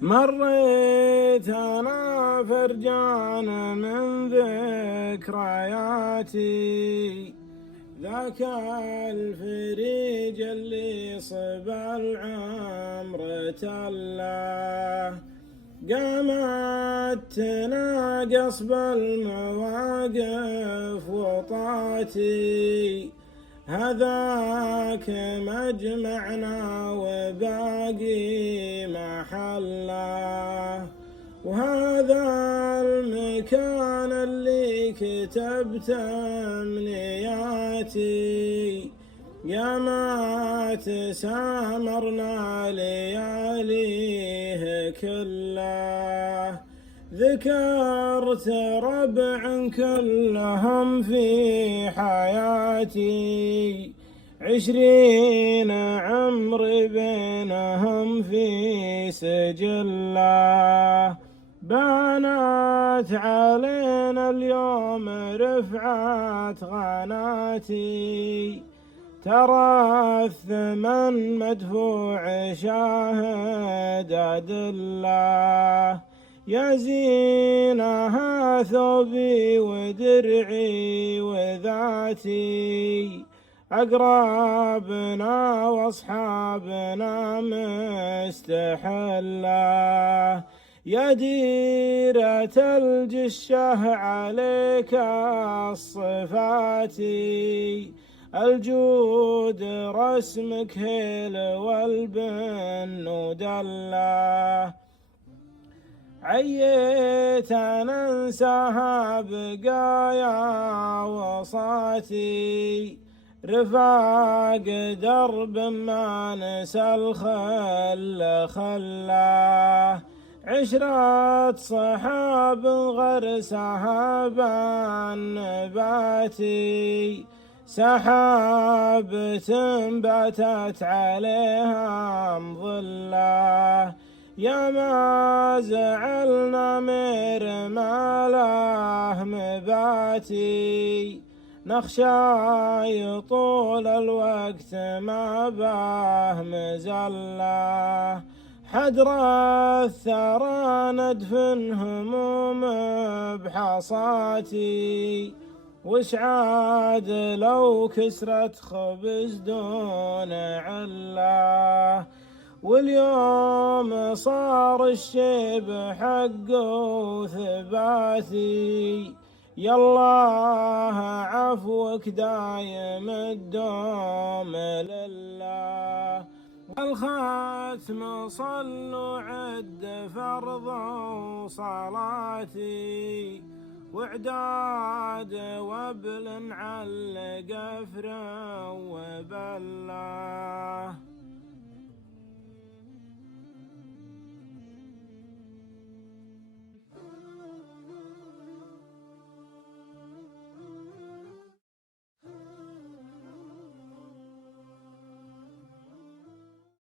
مريت أنا فرجان من ذكرياتي، ذاك الفريج اللي صب العمر تله، قامت تناقص بالمواقف وطاتي، هذاك مجمعنا وباقي محله، وهذا المكان اللي كتبت أمنياتي، يا ما تسامرنا لياليه كله، ذكرت ربع كلهم في حياتي، 20 عمر بينهم في سجله، بانت علينا اليوم رفعت غناتي، ترى الثمن مدفوع شاهد أدله، يا زينها ثوبي ودرعي وذاتي، أقرابنا وأصحابنا مستحله، يا ديرة الجشة عليك الصفاتي، الجود رسمك هيل والبن ودله، عييت أن أنساها بقايا وصاتي، رفاق درب ما نسى الخل خله، عشرة صحاب غرسها بالنباتي، سحابة باتت عليها مظله، يا ما زعلنا مرماله مباتي، نخشى يطول الوقت ما باه مزله، حدر الثرى ندفن هموم بحصاتي، وش عاد لو كسرت خبز دون عله، واليوم صار الشيب حقه ثباتي، يالله عفوك دايم الدوم لله، والختم صلوا عد فرض وصلاتي، وعداد وبل علق افر وبله.